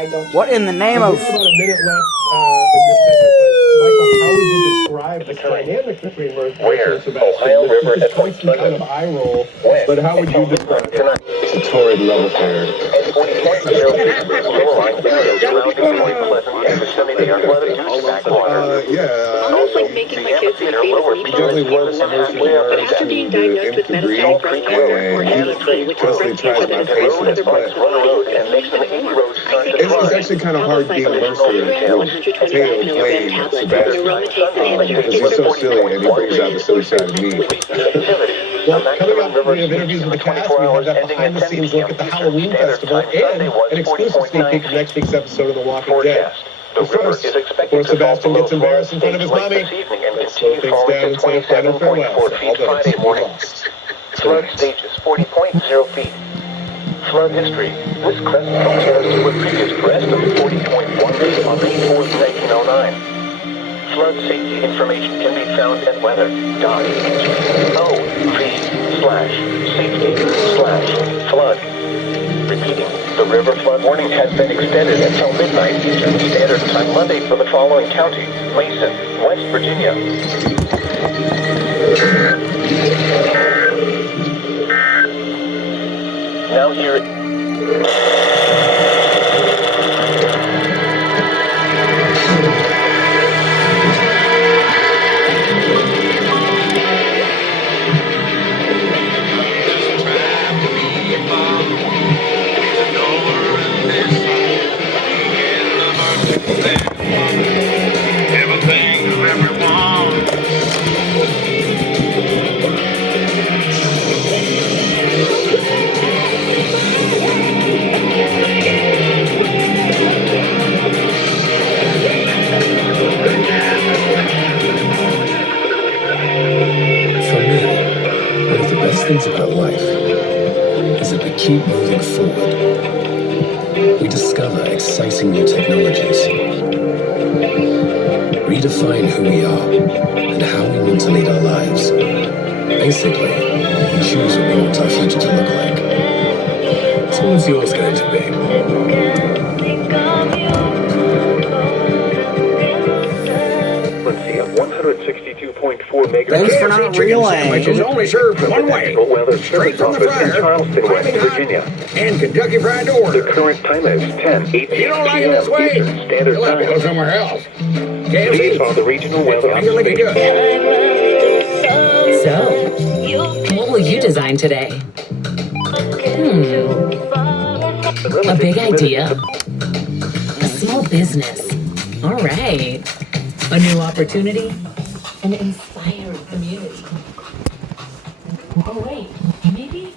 I don't. What in the name of... We have about a minute left in this segment, but Michael, how would you describe the dynamic between Mercer and Sebastian? Ohio River This constant kind of eye roll, but how would you describe it? It's a torrid love affair. At 40.0 shoreline areas surrounding Point Pleasant and vicinity are flooded due to backwater. Almost like making my kids my favorite meatballs. But after being diagnosed with metastatic breast cancer, or MBT, which is breast cancer that affects other parts of the body, and makes them easy roads start to It's actually kind of hard being Mercer and 125 milligram tablets with an aromatase inhibitor. because he's so silly and he brings out the silly side of me. Well, coming up, we have interviews with the cast. We have that behind-the-scenes look at the Halloween festival and an exclusive sneak peek of next week's episode of The Walking Dead. But first, before Sebastian gets embarrassed in front of his mommy, let's slow things down and say a final farewell for all those we lost. Flood stage is 40.0 feet. Flood history. This crest compares to a previous crest of 40.1 feet on May 4th, 1909. Flood safety information can be found at weather.ov/safety/flood. Repeating, the river flood warning has been extended until midnight Eastern Standard Time Monday for the following counties: Mason, West Virginia. Now here. Things about life is that we keep moving forward. We discover exciting new technologies, redefine who we are and how we want to lead our lives. Basically, we choose what we want our future to look like. So what's yours going to be? Of 162.4 megahertz. Thanks for not relaying. Which is only served one way, straight from the fryer, in Charleston, West piping hot, Virginia. and Kentucky Fried The Order. current time is 10:08 If you don't like it this way, Eastern Standard you'll have to go Time. somewhere else. These KFC, are the regional weather you're looking good. So, what will you design today? A big idea? A small business? All right. A new opportunity? An inspiring community? Oh, wait.